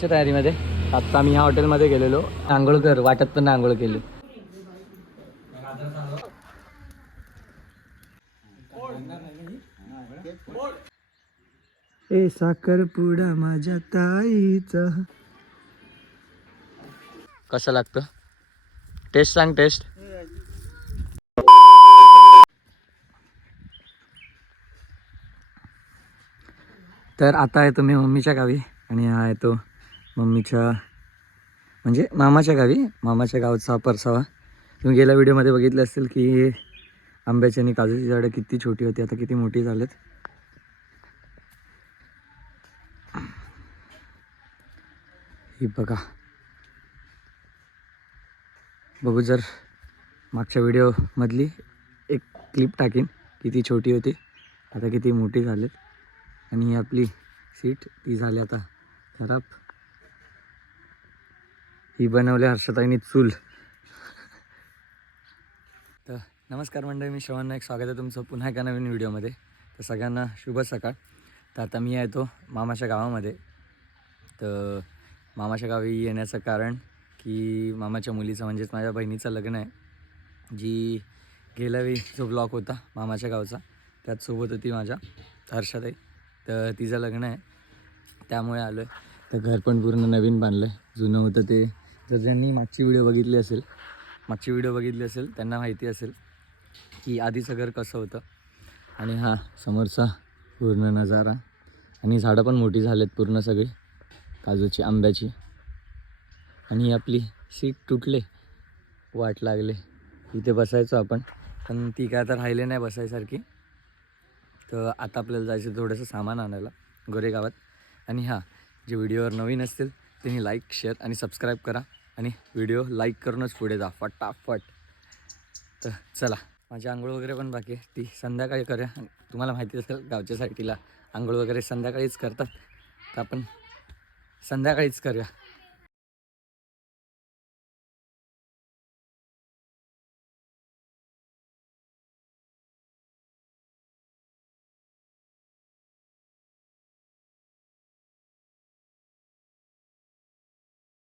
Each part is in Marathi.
च्या तयारीमध्ये आत्ता आम्ही ह्या हॉटेलमध्ये गेलेलो. आंघोळ कर वाटत पण नाही आंघोळ केली. ए साखरपुडा माझ्या ताईचा. कसं लागतं? टेस्ट सांग टेस्ट. तर आता आहे तुम्ही मम्मीच्या गावी आणि हा आहे तो मम्मीच्या म्हणजे मामाच्या गावी. मामाच्या गावचा परसावा. तुम्ही गेल्या व्हिडिओमध्ये बघितले असतील की आंब्याची आणि काजूची झाडं किती छोटी होती, आता किती मोठी झालेत. ही बघा, बघू जर मागच्या व्हिडिओमधली एक क्लिप टाकीन. किती छोटी होती आता किती मोठी झालीत. आणि ही आपली सीट ती झाली आता खराब. ही बनवली हर्षताईंनी चूल. तर नमस्कार मंडळी, मी श्रवण नाईक. स्वागत आहे तुमचं पुन्हा एका नवीन व्हिडिओमध्ये. तर सगळ्यांना शुभ सकाळ. तर आता मी येतो मामाच्या गावामध्ये. तर मामाच्या गावी येण्याचं कारण की मामाच्या मुलीचं म्हणजेच माझ्या बहिणीचं लग्न आहे. जी गेल्या वेळी जो ब्लॉग होता मामाच्या गावचा त्यात सोबत होती माझ्या हर्षताई. तर तिचं लग्न आहे त्यामुळे आलो आहे. तर घर पण पूर्ण नवीन बांधलं आहे. जुनं होतं ते जर ज्यांनी मागची व्हिडिओ बघितली असेल त्यांना माहिती असेल की आधीचं घर कसं होतं. आणि हा समोरचा पूर्ण नजारा. आणि झाडं पण मोठी झालेत पूर्ण सगळी काजूची आंब्याची. आणि आपली सीट तुटले वाट लागले. इथे बसायचो आपण पण ती काय आता राहिले नाही बसायसारखी. तर आता आपल्याला जायचं थोडंसं सामान आणायला गोरेगावात. आणि हां, जे व्हिडिओवर नवीन असतील त्यांनी लाईक शेअर आणि सबस्क्राईब करा. आणि व्हिडिओ लाईक करूनच पुढे जा फटाफट. तर चला, माझी आंघोळ वगैरे पण बाकी आहे, ती संध्याकाळी करूया. तुम्हाला माहिती असेल गावच्या साईडला आंघोळ वगैरे संध्याकाळीच करतात. तर आपण संध्याकाळीच करूया.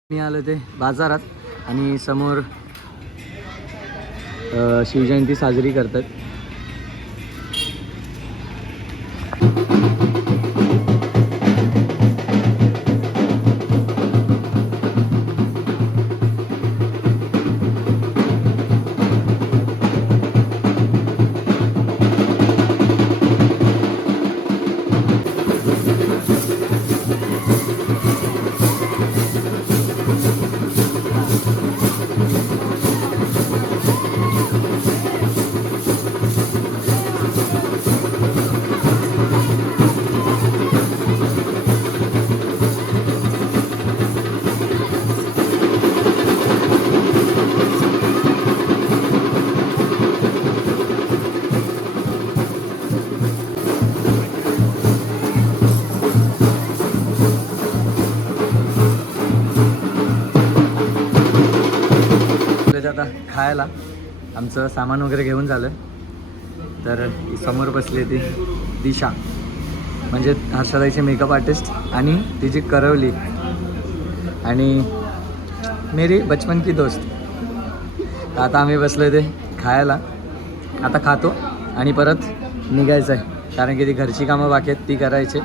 मी आलो ते बाजारात आणि समोर शिवजयंती साजरी करतात. आता खायला आमचं सामान वगैरे घेऊन झालं. तर समोर बसली ती दिशा म्हणजे हर्षदाईची मेकअप आर्टिस्ट आणि तिची करवली आणि मेरी बचपन की दोस्त. तर आता आम्ही बसलो ते खायला. आता खातो आणि परत निघायचं आहे कारण की ती घरची कामं बाकी आहेत ती करायची.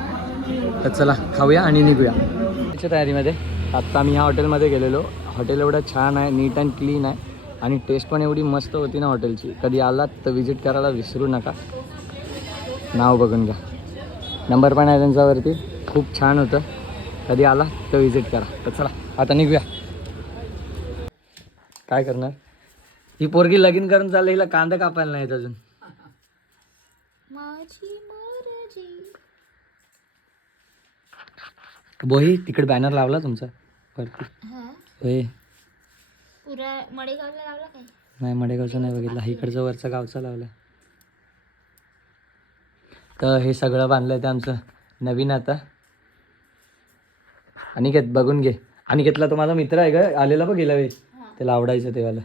तर चला खाऊया आणि निघूया. त्याच्या तयारीमध्ये आत्ता आम्ही ह्या हॉटेलमध्ये गेलेलो. हॉटेल एवढं छान आहे, नीट अँड क्लीन आहे आणि टेस्ट पण एवढी मस्त होती ना हॉटेलची. कधी आलात तर विजिट करायला विसरू नका. नाव बघून घ्या, नंबर पण आहे त्यांच्यावरती. खूप छान होतं, कधी आला तर विजिट करा. तर चला आता निघूया. काय करणार, ही पोरगी लगीन करून चाललं, हिला कांदा कापायला नाहीत अजून. बोही तिकडे बॅनर लावला तुमचा वरती? होय. पुरा मडेगावला लावला काय? नाही मडेगावचा नाही बघितला, इकडचा वरचा गावचा लावला. तर हे सगळं बांधलं आहे ते आमचं नवीन आता. अनिकेत बघून घे. अनिकेतला तो माझा मित्र आहे का आलेला बघ गेला वे, त्याला आवडायचं ते वाला.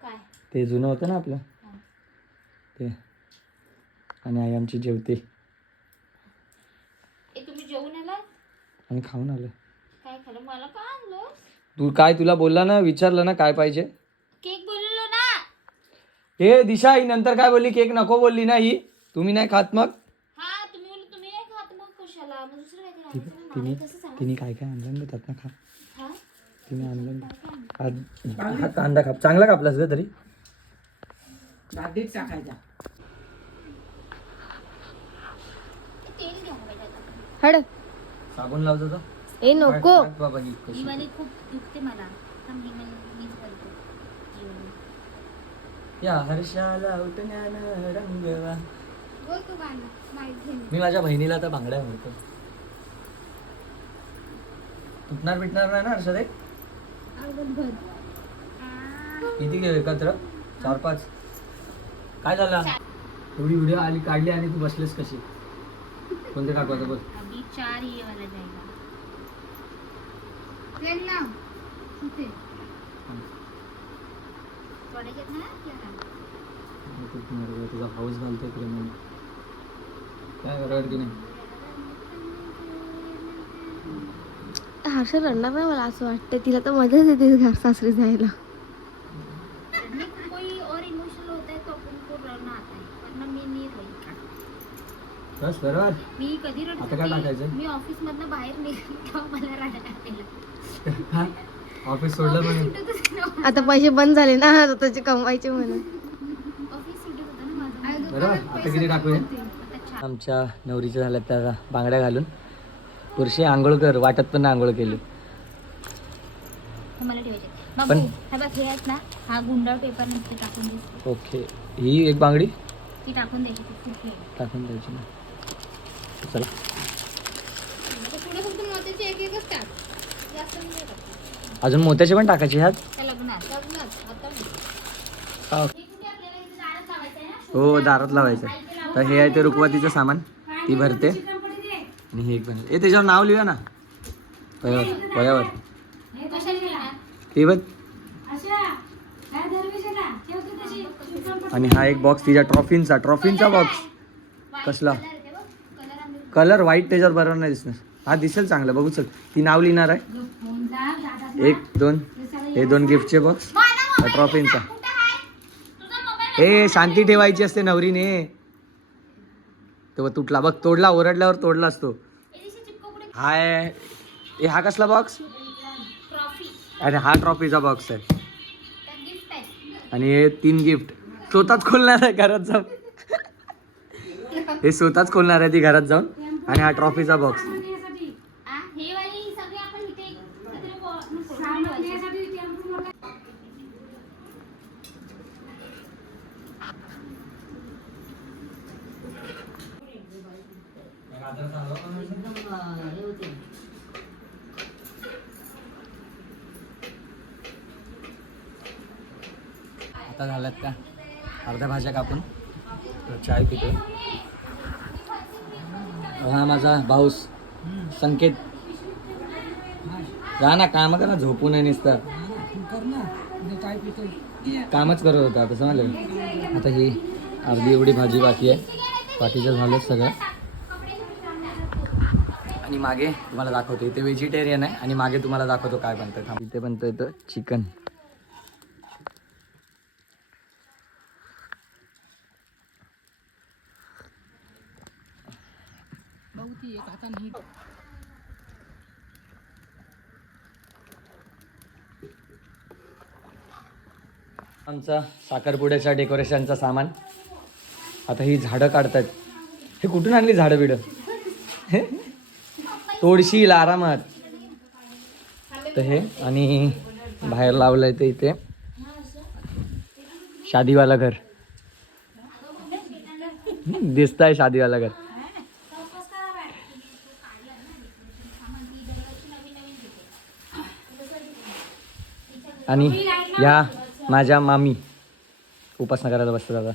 काय ते जुनं होतं ना आपलं ते. आणि आई आमची जेवते. तुम्ही जेवून आला आणि खाऊन आलो. काय खाल्लं मला का आणलं? तू काय तुला बोलला ना, विचारलं ना काय पाहिजे. केक बोललो ना. हे दिशा ही नंतर काय बोलली, केक नको बोलली ना ही. तुम्ही नाही खात मग. हा तुम्ही बोलले तुम्ही नाही खात मग कशाला? मग दुसरं काहीतरी आणायचं ना. तिने मला कसं सांग? तिने काय काय आणलं ना त्यातनं खा. हा? तिने आणलं ना. हा कांदा काप, चांगला कापलास ग तरी. दादीत टाकायचा. तेल घ्या पाहिजे आता. हड साबण लावतो तो. ए नको. काढ बाबा ही ही कशी. वाली खूप दुखते मला. थांब ही मीच करतो. ही वाली. या हर्षाला उठण्यानं रंगवा. बोल तू गाणं. माहिती मी माझ्या बहिणीला तर बांगड्या म्हणतो. तुटणार बिटणार नाही ना हर्षद हे? किती घेऊ एकत्र? 4-5. काय झालं? एवढी व्हिडिओ आली काढली आणि तू बसलेस कशी? कोणते टाकू आता बोल. अभी 4 ये वाला जाएगा. तेल लाव. कुठे? थोडे घेत ना क्या? तुझा हाऊस घालतोय प्रेमाने. काय बरोबर की नाही? हर्ष रडणार नाही मला असं वाटतं. तिला तर मजाच येते घर सासरी जायला. कोई और इमोशनल होता है तो अपन को रोना आता है वरना मी नहीं रोई. बस बरोबर. मी कधी रडत आता काय होती? टाकायचं? मी ऑफिस मधनं बाहेर निघाली तेव्हा मला रडायला आलेलं. ऑफिस सोडलं म्हणून. सुटत होतं ना. आता पैसे बंद झाले ना स्वतःचे कमवायचे म्हणून. ऑफिस सुटत होतं ना माझं. बरोबर. आता किती टाकू हे? आता 4. आमच्या नवरीच्या झाल्यात त्या बांगड्या घालून. पुरुषी आंघोळ कर, वाटत पण नाही आंघोळ केली. हे मला ठेवायचे. पण- बाबू हा बघ हे आहेत ना हा गुंडाळ पेपर नसते टाकून द्यायची. ओके. ही एक बांगडी ती टाकून द्यायची ती फुटली आहे. टाकून द्यायची ना. चला. पुढे फक्त मोत्याची एक एकच टाक. जास्त नाही टाक. अजून मोत्याचे पण टाकायचे ह्यात. त्या लग्नात आता नाही. हा. हे कुठे आपल्याला इथे दारात लावायचं आहे ना? हो दारात लावायचं. तर हे आहे ते रुखवातीचं सामान. ती भरते आणि हे एक बनलं. ए त्याच्यावर नाव लिहा ना वयावर. कशाला लिहिणार? ते बघ. आणि हा एक बॉक्स तिच्या ट्रॉफींचा बॉक्स. कसला? कलर आहे ते बघ. कलर आणि कलर व्हाईट त्याच्यावर बरोबर नाही दिसणार. हा दिसेल चांगलं बघू. चल ती नाव लिहिणार आहे. 1 2 हे 2 गिफ्टचे बॉक्स. ट्रॉफींचा. ए शांती ठेवायची असते नवरीने. तो तुटला बघ. तोडला, ओरडल्यावर तोडला असतो. हाय. ए हा कसला बॉक्स? ट्रॉफी अरे हा ट्रॉफीचा बॉक्स आहे. त्यात गिफ्ट आहे. आणि हे 3 गिफ्ट स्वतःच खोलणार आहे घरात जाऊन. हे स्वतःच खोलणार आहे ती घरात जाऊन. आणि हा ट्रॉफीचा बॉक्स. हे वाली सगळे आपण इथे एकत्र ठेवायचे. आता झाल्यात त्या अर्ध्या भाज्या कापून चाय पितो. हा माझा भाऊस संकेत. जा ना काम करा, झोपू नाही नुसतं. कामच करत होता आता समजलं. आता ही अर्धी एवढी भाजी बाकी आहे. बाकीचं झालं सगळं. आणि मागे तुम्हाला दाखवतो इथे व्हेजिटेरियन आहे. आणि मागे तुम्हाला दाखवतो काय बनतं. थांब. इथे बनतं इथं चिकन. आमचा साखरपुड्याच्या डेकोरेशनचा सामान. आता ही झाडं काढतात. हे कुठून आणली झाडं बिडं? तोडशील आरामात. तर हे आणि बाहेर लावलंय ते इथे शादीवाला घर. दिसतंय शादीवाला घर. आणि या माझ्या मामी उपासना करायला बसतात आता.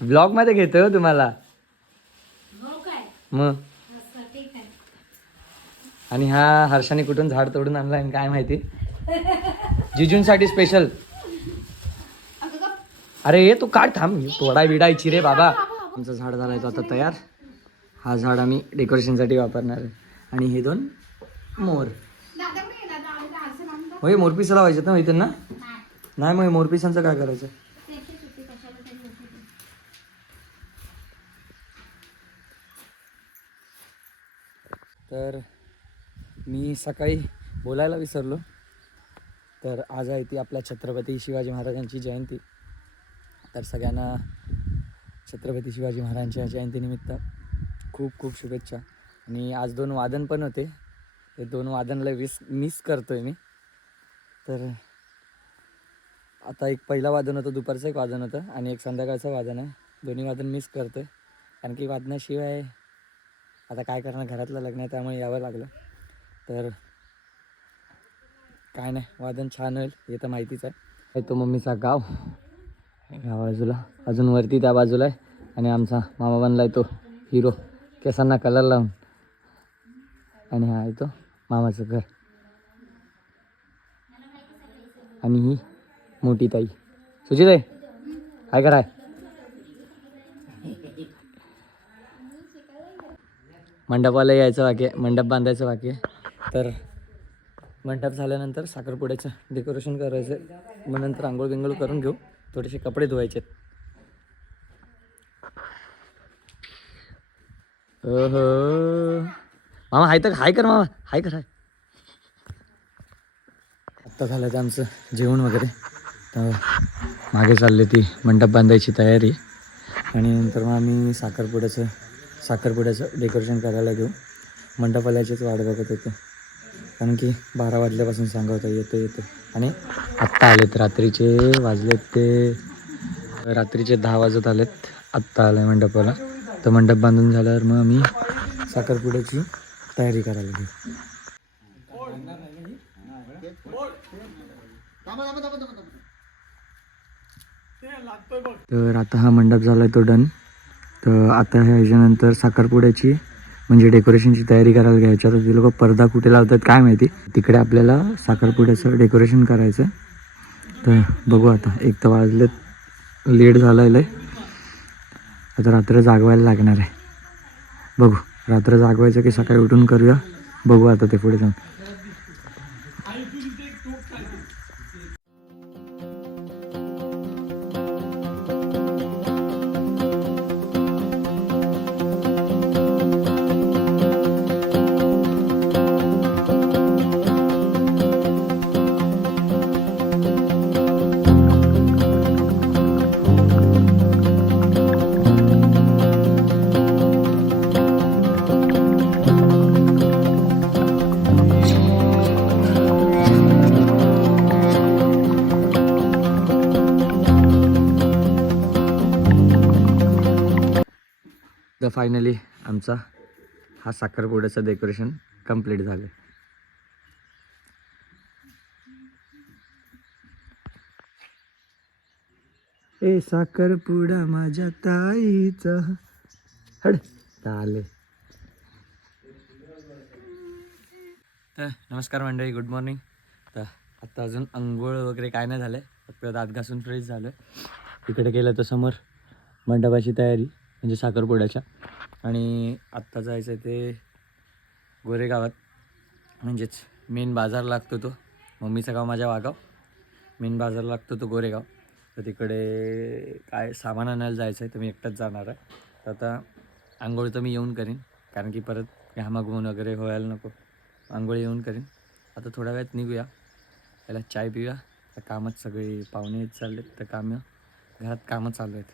ब्लॉग मध्ये घेतोय तुम्हाला मग. आणि हा हर्षाने कुठून झाड तोडून आणलाय काय माहिती. जिजूंसाठी स्पेशल. अरे ये तू काढ. थांब तोडाय विडायची रे बाबा. आमचं झाड झालाय तो आता तयार. हा झाड आम्ही डेकोरेशनसाठी वापरणार आहे. आणि हे 2 मोर. होय मोरपीस लावायचे ना इथं ना. नाही मग मोरपिसांचं काय करायचं. तर मी सकाळी बोलायला विसरलो. तर आज आहे ती आपल्या छत्रपती शिवाजी महाराजांची जयंती. तर सगळ्यांना छत्रपती शिवाजी महाराजांच्या जयंतीनिमित्त खूप खूप शुभेच्छा. आणि आज 2 वादन पण होते. ते 2 वादनला मिस करतो आहे मी. तर आता एक पहिला वादन होतं, दुपारचं एक वादन होतं आणि एक संध्याकाळचं वादन आहे. दोन्ही वादन मिस करतो आहे कारण की वादनाशिवाय आता काय करणार, घरातलं लग्न आहे त्यामुळे यावं लागलं. तर काय नाही, वादन छान होईल हे तर माहितीच आहे. तो मम्मीचा गाव ह्या बाजूला, अजून वरती त्या बाजूला आहे. आणि आमचा मामा बनला आहे तो हिरो, केसांना कलर लावून. आणि हा आहे तो मामाचं घर. आणि ही मोठी ताई सुजित आहे. काय कराय? मंडपाला यायचं बाकी आहे, मंडप बांधायचं बाकी आहे. तर मंडप झाल्यानंतर साखरपुड्याचं डेकोरेशन करायचं. मग नंतर आंघोळ बिंघोळ करून घेऊ, थोडेसे कपडे धुवायचे. मामा हाय तर हाय कर, मामा हाय कर. आत्ता झालं ते आमचं जेवण वगैरे. तर मागे चालली ती मंडप बांधायची तयारी. आणि नंतर मग आम्ही साखरपुड्याचं डेकोरेशन करायला घेऊ. मंडपाल्याचीच वाट बघत होतो कारण की 12 वाजल्यापासून सांगत येतो. आणि आत्ता आलेत, रात्रीचे 10 वाजत आलेत. आत्ता आलं आहे मंडपाला. तर मंडप बांधून झाल्यावर मग आम्ही साखरपुड्याची तयारी करायला घेऊ. तर आता हा मंडप झाला आहे तो डन. तर आता ह्याच्यानंतर साखरपुड्याची म्हणजे डेकोरेशनची तयारी करायला घ्यायच्या. तर ते लोक पडदा कुठे लावतात काय माहिती. तिकडे आपल्याला साखरपुड्याचं डेकोरेशन करायचं आहे. तर बघू आता, 1 तर वाजलेत, लेट झालेलं आहे. आता रात्र जागवायला लागणार आहे. बघू रात्र जागवायचं की सकाळी उठून करूया, बघू आता ते पुढे जाऊन. तर फायनली आमचा हा साखरपुड्याचं डेकोरेशन कंप्लीट झालं. ए साखरपुडा माझ्या ताईचा हड चाले. तर नमस्कार मंडळी, गुड मॉर्निंग. तर आत्ता अजून अंघोळ वगैरे काय नाही झालं आहे, फक्त दात घासून फ्रेश झालं. इकडे गेलं तर समोर मंडपाची तयारी म्हणजे साखरपुड्याच्या. आणि आत्ता जायचं आहे ते गोरेगावात, म्हणजेच मेन बाजार लागतो तो. मम्मीचं गाव माझ्या वागाव, मेन बाजार लागतो तो गोरेगाव. तर तिकडे काय सामान आणायला जायचं आहे. तर मी एकटाच जाणार आहे. तर आता आंघोळ तर मी येऊन करीन कारण की परत घामाघूम वगैरे व्हायला नको. आंघोळ येऊन करीन. आता थोड्या वेळात निघूया, त्याला चाय पिऊया. तर कामच सगळे पाहुणे येत चाललेत, तर घरात कामं चालू आहेत.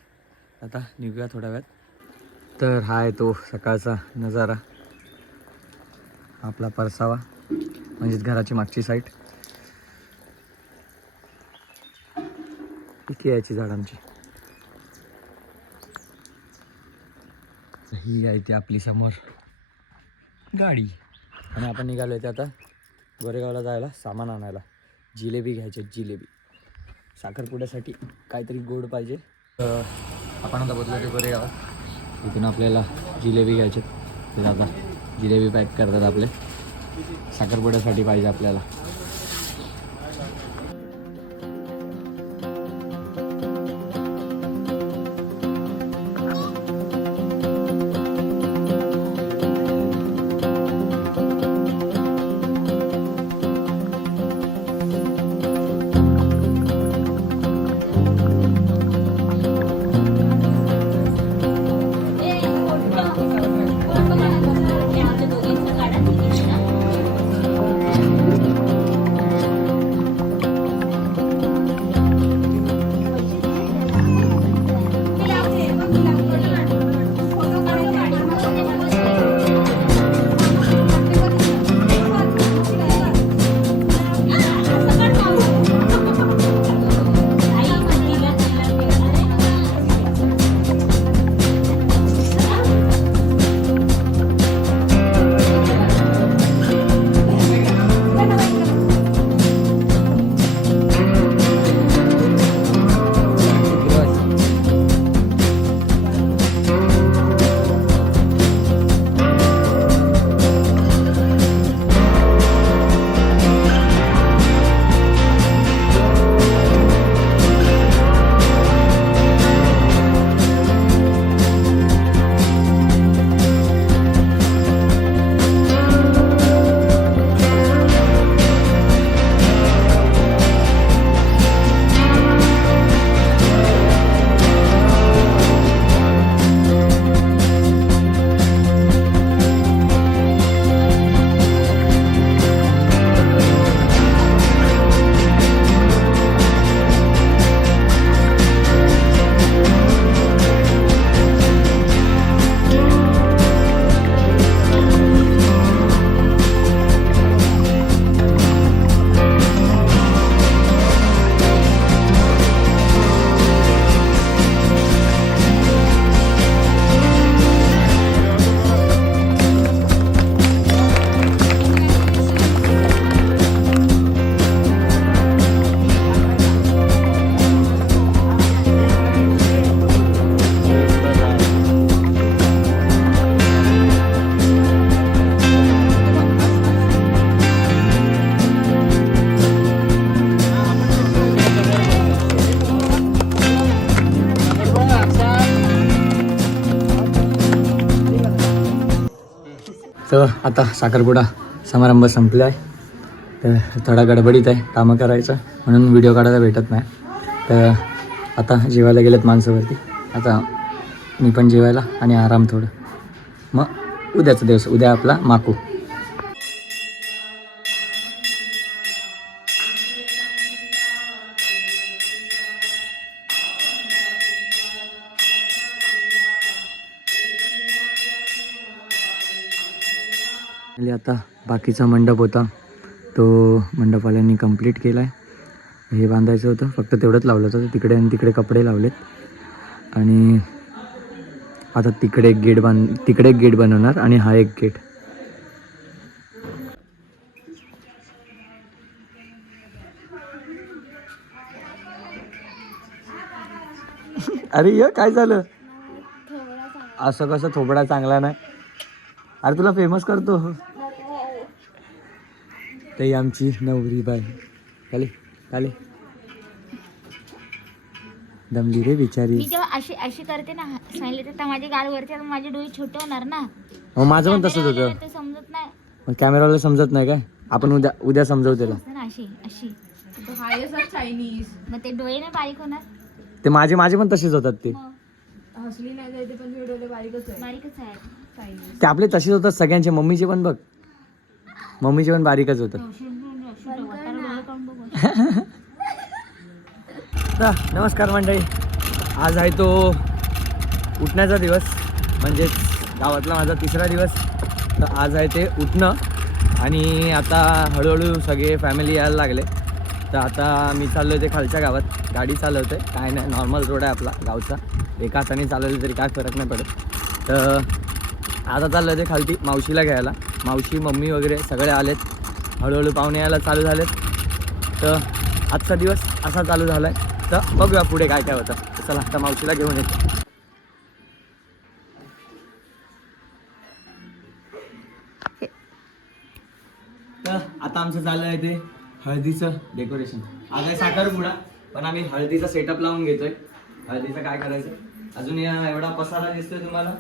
आता निघूया थोड्या वेळात. तर हा आहे तो सकाळचा नजारा, आपला परसावा म्हणजेच घराची मागची साईड. इथे यायची झाड आमची. ही आहे ती आपली समोर गाडी. आणि आपण निघालो आहे ते आता गोरेगावला जायला सामान आणायला. जिलेबी घ्यायचे, जिलेबी साखरपुड्यासाठी काहीतरी गोड पाहिजे. आपण आता बदलतो गोरेगाव. इथून आपल्याला जिलेबी घ्यायचे. ते आता जिलेबी पॅक करतात आपले, साखरपुड्यासाठी पाहिजे आपल्याला. तर आता साखरपुडा समारंभ संपला आहे. तर थोडा गडबडीत आहे, कामं करायचं म्हणून व्हिडिओ काढायला भेटत नाही. तर आता जेवायला गेलेत माणसावरती. आता मी पण जेवायला आणि आराम थोडं. मग उद्याचा दिवस, उद्या आपला माकू. आणि आता बाकीचा मंडप होता तो मंडपवाल्यांनी कंप्लीट केला आहे. हे बांधायचं होतं, फक्त तेवढंच लावलं होतं. तिकडे आणि तिकडे कपडे लावलेत आणि आता तिकडे एक गेट बनवणार आणि हा एक गेट. अरे ये काय झालं? असं कसं थोबडा चांगला नाही? अरे तुला फेमस करतो. ते आमची नवरी बाई खाली खाली दमली रे बिचारी. मी जेव्हा अशी अशी करते ना सांगितलं तर माझे गाल वरती आणि माझे डोळे छोटे होणार ना. हो माझं पण तसंच होतं. ते समजत नाही. मग कॅमेराला समजत नाही काय? आपण उद्या समजवू त्याला. असतं ना अशी अशी चायनीज मग ते डोळे नाही बारीक होणार. ते माझे पण तसेच होतात. ते हसली नाही जायते पण व्हिडिओला बारीकच आहे. बारीकच आहे. चायनीज ते आपले तसेच होतात सगळ्यांचे. मम्मीचे पण बघ, मम्मीचे पण बारीकच होतात. नमस्कार मंडळी, आज आहे तो उठण्याचा दिवस, म्हणजेच गावातला माझा 3रा दिवस. तर आज आहे ते उठणं आणि आता हळूहळू सगळे फॅमिली यायला लागले. तर आता मी चाललो आहे ते खालच्या गावात, गाडी चालवते. काय नाही, नॉर्मल रोड आहे आपला गावचा, एका हाताने चालवलं तरी काय फरक नाही पडत. तर आता चाललं आहे ते खालती मावशीला घ्यायला. मावशी मम्मी वगैरे सगळे आलेत, हळूहळू पाहुणे यायला चालू झालेत. तर आजचा दिवस असा चालू झाला आहे. तर बघूया पुढे काय काय होतं. चला आता मावशीला घेऊन येतो. तर आता आमचं चाललं आहे ते हळदीचं डेकोरेशन. आज आहे साखरपुडा, पण आम्ही हळदीचा सेटअप लावून घेतोय. हळदीचं काय करायचं, अजून या एवढा पसारा दिसतोय तुम्हाला,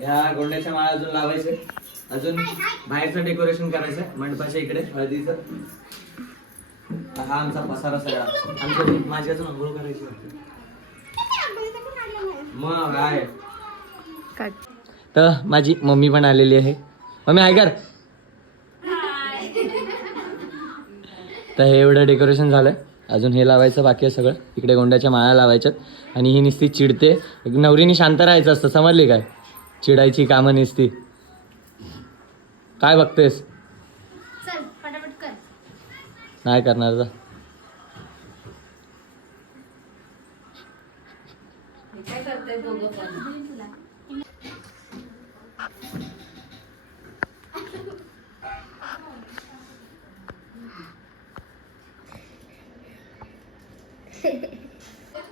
या गोंड्याच्या माळा अजून लावायचे, अजून बाहेरचं डेकोरेशन करायचं मंडपाच्या इकडे हळदीचं. हा आमचा पसारा सगळा. आमच्या माझी अजून अंघोळ करायची होती. मग काय तर माझी मम्मी पण आलेली आहे. मम्मी हाय कर. तर हे एवढं डेकोरेशन झालंय, अजून हे लावायचं बाकी आहे सगळं. इकडे गोंड्याच्या माळा लावायच्यात आणि ही नुसती चिडते. नवरीने शांत राहायचं असतं, समजली काय? चिडायची कामं नुसती. काय बघतेस? चल पटापट कर. नाही करणार तर काय करताय दोघं पण?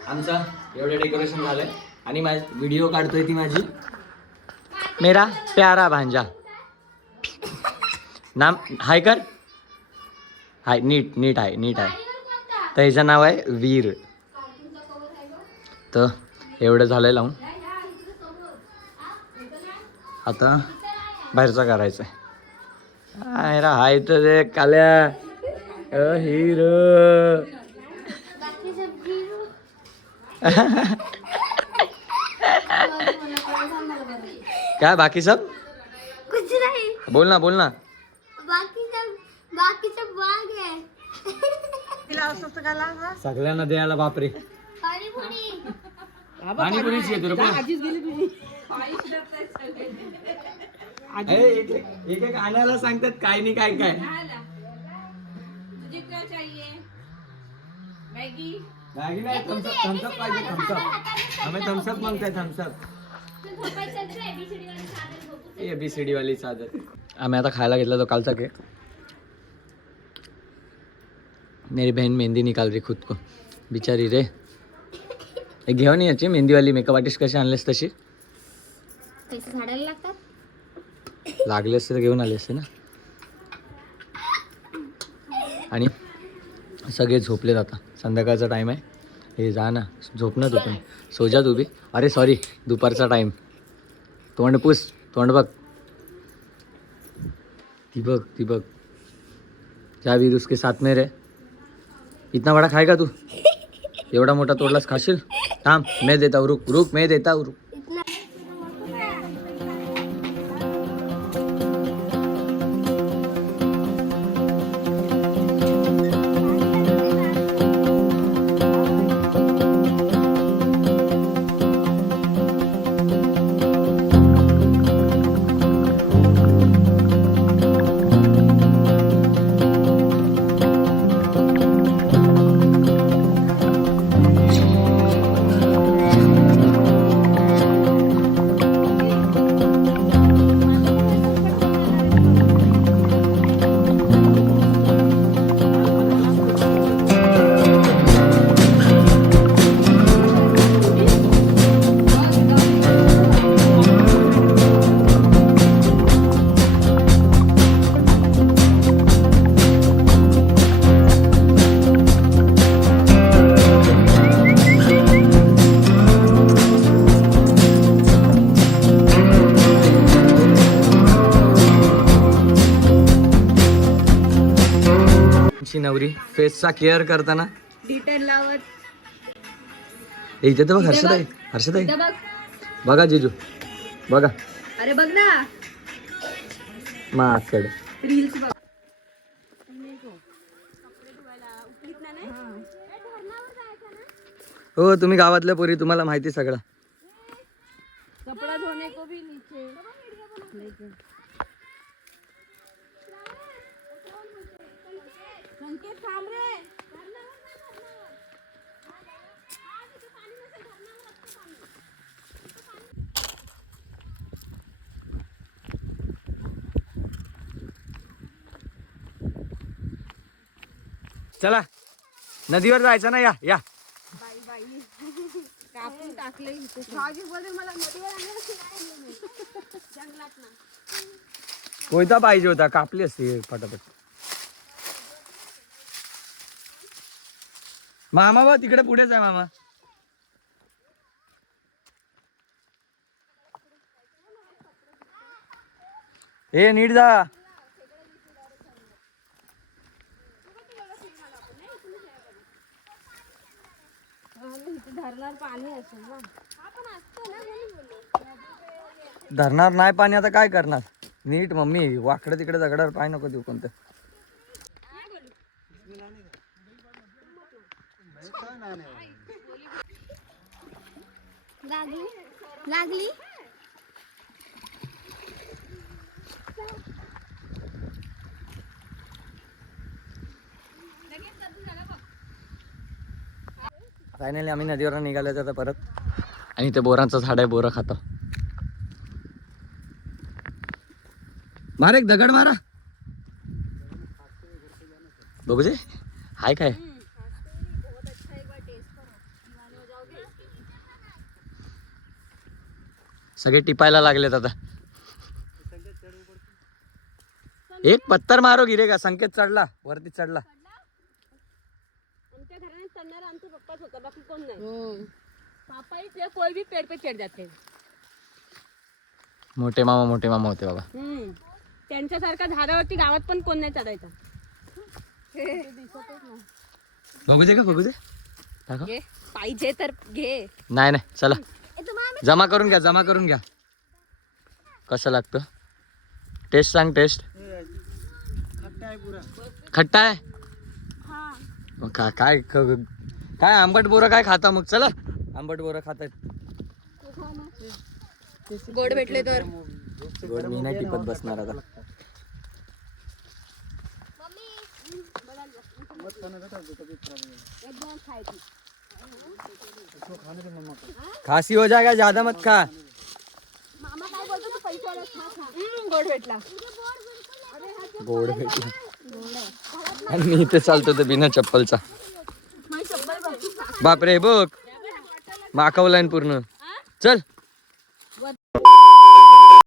आमचं एवढं डेकोरेशन झालंय आणि व्हिडिओ काढतोय ती माझी मेरा प्यारा भांजा. नाम हाय कर, हाय नीट आहे. तर हिचं नाव आहे वीर. तर एवढं झालंय लावून, आता बाहेरचा करायचं आहे. हाय तर रे काल्या हिरो. काय बाकी सब कुछ नहीं. बोल ना बाकीचा बाग आहे. सगळ्यांना द्यायला. बापरे पाणीपुरीची येतो रे पण. एक एक आणायला सांगतात काय नाही काय काय. तुझे क्या चाहिए? मैगी मॅगी नाही, थम्सअप पाहिजे. थम्सअप आम्ही थम्सअप मागताय. थम्सअप ABCD वाली चादर. आम्ही आता खायला घेतला तो कालचा केक. मेरी बहन मेहंदी निकाल रही खुद को बिचारी रे. एक घेऊन यायची मेहंदीवाली. मेकअप आर्टिस्ट कशी आणलेस तशी पैसे झाडायला लागतात. लागले असते तर घेऊन आले असते ना. आणि सगळे झोपलेत आता, संध्याकाळचा टाईम आहे. हे जा ना, झोपणं तू पण. सोजा तू बी. अरे सॉरी, दुपारचा टाईम. तोंड पुस, तोंड बघ. ती बघ क्या वीर उसके साथ में रे. इतना बड़ा खाएगा तू? एवढा मोठा तोडलास खाशील? थांब मैं देता हूँ, रुक रुक मैं देता हूँ, रुक. आमची नवरी फेसचा केअर करताना डिटेल लावत. इथे तर बघ हर्षदाई, हर्षदाई इथं बघ. बघा जिजू बघा अरे बघ ना माकड. रील्स बघ. हो तुम्ही गावातल्या पोरी, तुम्हाला माहिती सगळं. कपडा धोने को भी नीचे. संकेत थांब रे. चला नदीवर जायचं ना, या या. कापून टाकले इथे. मला नदीवर जंगलात ना. कोयता पाहिजे होता, कापली असती पटापट. मामा बा तिकडे पुढेच आहे मामा. ए नीट जा. धरणार पाणी असेल ना. धरणार नाही पाणी, आता काय करणार. नीट मम्मी, वाकडं तिकडे दगडावर पाय नको देऊ कोणतं. लागली फायनली आम्ही नदीवर निघालो आता परत. आणि ते बोरांचं झाड आहे, बोरं खातो. मारा एक दगड मारा बघू दे हाय काय. सगळे टिपायला लागलेत आता. एक पत्थर मारो गिरेगा. संकेत चढला वरती, चढला. आमच्या घराने चढणारा आमचा पप्पाच होता, बाकी कोण नाही. पापा इथे कोई भी पेड़ पे चढ़ जाते. मोठे मामा होते बाबा. त्यांच्यासारखा झाडावरती गावात पण कोण नाही चढायचा. बघू दे का, बघू दे. दाखव. पाहिजे तर घे. नाही नाही चला, जमा करून घ्या, जमा करून घ्या. कसं लागतं टेस्ट सांग. टेस्ट खट्टा आहे. मग काय काय आंबट बोरं काय खाता मग. चला आंबट बोरं खातायत. गोड भेटले तर गोड मी नाही टिपत बसणार आता. खांसी हो जाएगा, ज्यादा मत खा. मामा काय बोलतो तू पैसा गोड भेटला. गोड भेटला. आणि मी इथे चालतो तर बिना चप्पलचा. बापरे बघ माकवलाय पूर्ण. चल